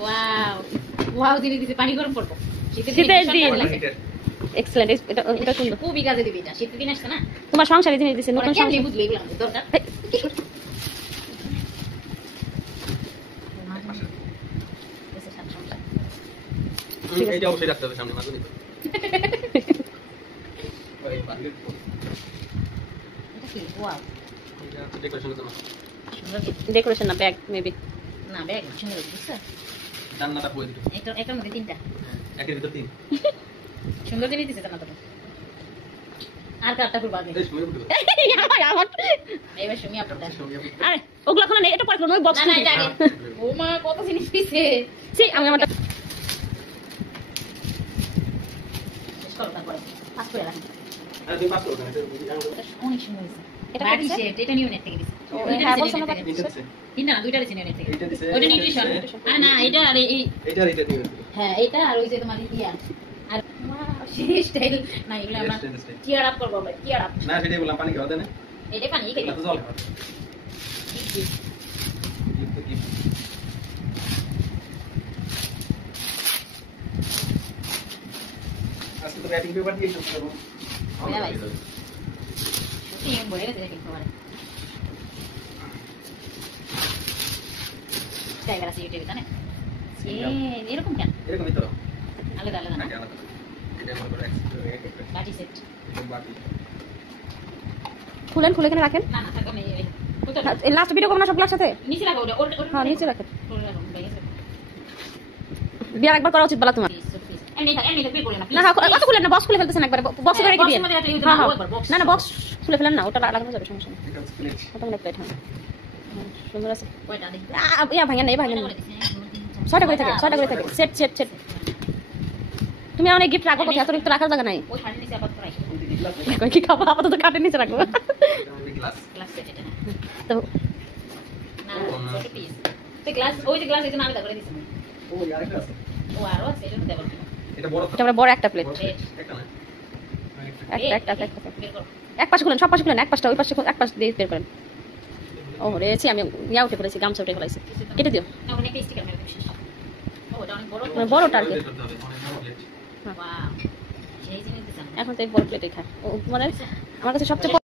Wow wow দিদি দিদি পানি গরম করব শীতের দিন এক্সেলেন্ট এটা সুন্দর খুবই কাজে দিবি এটা শীতের দিন আসছে না তোমার সংসারে জিনিস দিছে নতুন সংসার বুঝবে এগুলো আমাদের দরকার এইটা অবশ্যই রাখতে হবে সামনে মাঝে নিতে ওই পারলে এটা কি ওয়াও এটা ডেকোরেশনের জন্য ডেকোরেশন না ব্যাগ মেবি না ব্যাগ সুন্দর দিছে জান্নাটা বই দিতে এটার মধ্যে তিনটা একের ভিতর তিন সুন্দর জিনিস দিছে জান্নাত আর কাটটা করব আগে এই সময় উঠবে আমার এবার সুমি আপনাটা আরে ওগুলা কোন নেই এটা পরে কোন বক্স না না এটা আগে ও মা কত জিনিস দিছে সি আমি আমারটা তারপরে পাস করে রাখি আরে তুমি পাস করো না এটা অনেক সুন্দর হয়েছে এটা বাড়ি দিছে? সেট এটা নিউ নেট থেকে দিছে হ্যাঁ বলছ না এটা দিছে তিনটা না দুইটা দিছে নিউ নেট থেকে এটা দিছে ওইটা নিউট্রিশন আর না এটা আর এই এটা নিয়ে হ্যাঁ এটা আর ওই যে তোমার ইয়া আর সেই স্টাইল না এগুলো আমরা টিয়ার আপ করব ভাই টিয়ার আপ না সেটাই বললাম পানি খাওয়া দেন এটা পানি খেয়ে এটা তো জল খাওয়া আজকে তো র্যাপিং পেপার দিয়ে শুরু করব তিন বলে গেছে কিন্তু মানে জায়গা আছে ইউটিউবে জানেন এরকম কেন এরকমই তো আলাদা আলাদা না নাকি আলাদা এটা মনে করো এক্সট্রা বাটি সেট বাকি খুলেন খুলে এখানে রাখেন না না থাকো না এই লাস্ট ভিডিও করব না সবগুলোর সাথে নিচে রাখো ওটা হ্যাঁ নিচে রাখেন ওটা রাখো ভাই বিয়ার একবার করা উচিত বলা তোমার এমনি থাক বের করে না না কত খুলেন না বক্স খুলে ফেলতেছেন একবার বক্স করে রেখে দিন হ্যাঁ হ্যাঁ না না বক্স খুলে ফেলেন না ওটা লাগানো যাবে সমস্যা নেই এটা হচ্ছে প্লেট ওটা মনে প্লেট হ্যাঁ সুন্দর আছে কয়টা দেখি ইয়া ভাঙেন না এই ভাঙেন না ছয়টা করে থাকে সেট সেট সেট তুমি অনেক গিফট রাখো কোথায় এত রাখার জায়গা নাই ওই শাড়ি নিচে আবার করাই কই কি খাবো আপাতত কাটের নিচে রাখবো গ্লাস ক্লাস সেট এটা তো না ছোট পিস তো গ্লাস ওই যে গ্লাস এই জন্য আলাদা করে দিছি ও আরেকটা আছে ও আরো আছে এটা দেব এটা বড় এটা আমরা বড় একটা প্লেট একটা না একটা বের করো এক পাশে খুলেন সব পাশে খুলেন এক পাশটা ওই পাশে এক পাশ দিয়ে বের করেন ও রেছি আমি ইয়া উঠে পড়েছি গামছা উঠে ফেলাইছি কেটে দিও না ওখানে একটা স্টিকার মেরে বিশেষ ও এটা অনেক বড় মানে বড় টার্গেট ওয়াও সেই জিনিস দিছেন এখন তো এই বড় প্লেটে খায় ও মানে আমার কাছে সবচেয়ে